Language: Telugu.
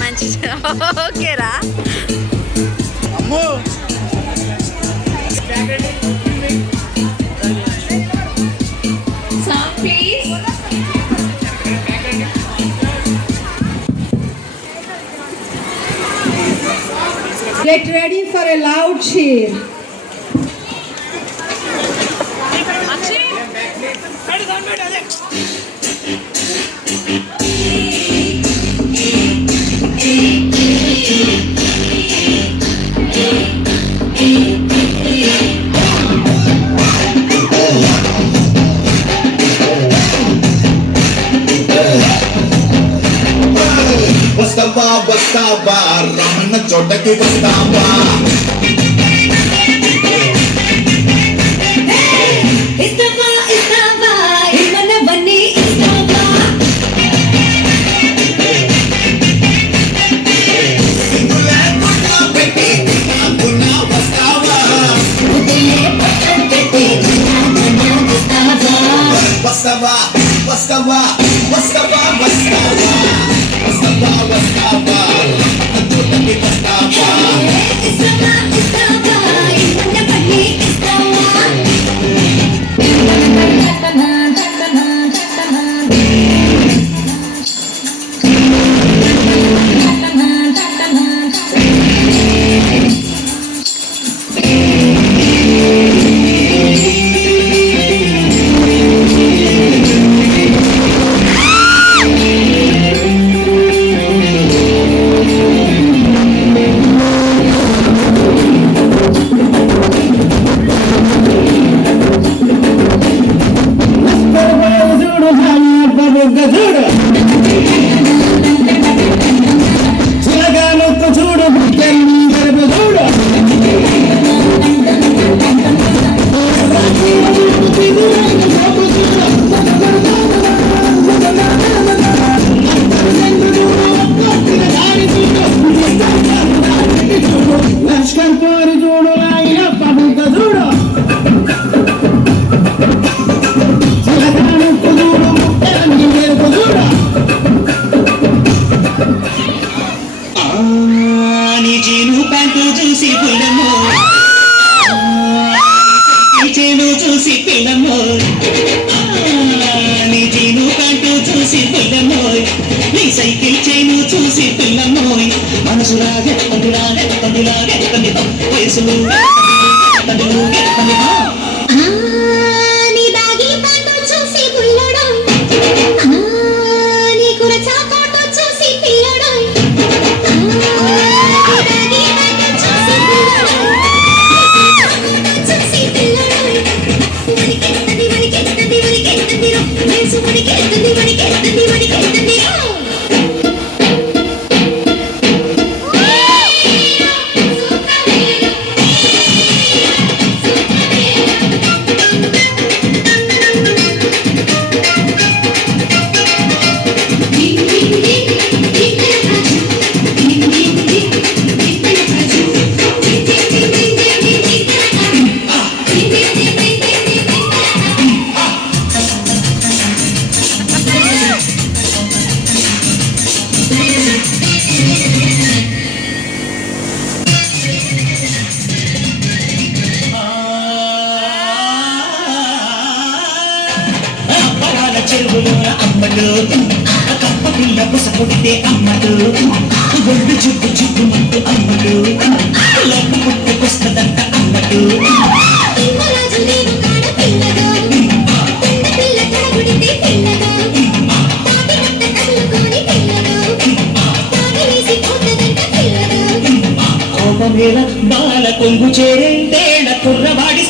మంచి ఓకేరా అమ్మో Sound please. Get ready for a loud cheer. వస్తావా వస్తావా రమణ చోటకి వస్తావా ఇస్తావా ఇస్తావా ఏమన్నవన్నీ ఇస్తావా లేకుండా పెట్టి నాకున్నా వస్తావా ఉదయే పట్టం పెట్టి ఇస్తావా వస్తావా వస్తావా వస్తావా వస్తావా వస్తావా వస్తావా రమణ చోటకి వస్తావా ఇస్తావా ఇస్తావా ఏమన్నవన్నీ ఇస్తావా చూసి పిల్లమో నీ జీను కంటూ చూసి పిల్లమోయ్ నీ సైకిల్ చైను చూసి పిల్లమోయ్ మనసు లాగెత్తంది లాగెత్తంది లాగెత్తంది వయసులు నీ బాగి పండు చూసి పుల్లడం నీ కురచా కోట చూసి పిల్లడం బాగి పండు చూసి పుల్లడం చూసి పిల్లడం వణికెత్తది వణికెత్తది వణికెత్తది రో వయసు వణికెత్తది వణికెత్తది వణికెత్తది రో చెరువులోన అమ్మడు కప్ప పిల్ల పుసపుడితే అమ్మడు గొడ్డు చుట్టు చుట్టుమంటూ అమ్మడు లబ్బు పుట్టుకొస్తదంట అమ్మడు ఇంగరాజు నేను కాడ పిల్లగా పిల్ల తడబుడితే పిల్లగా తాటి ముట్ట తగులుకొని పిల్లగా తాటి వేసి పోతదంట పిల్లగా కోపమేల బాల కొంగు చేరేంటేళ కుర్రవాడి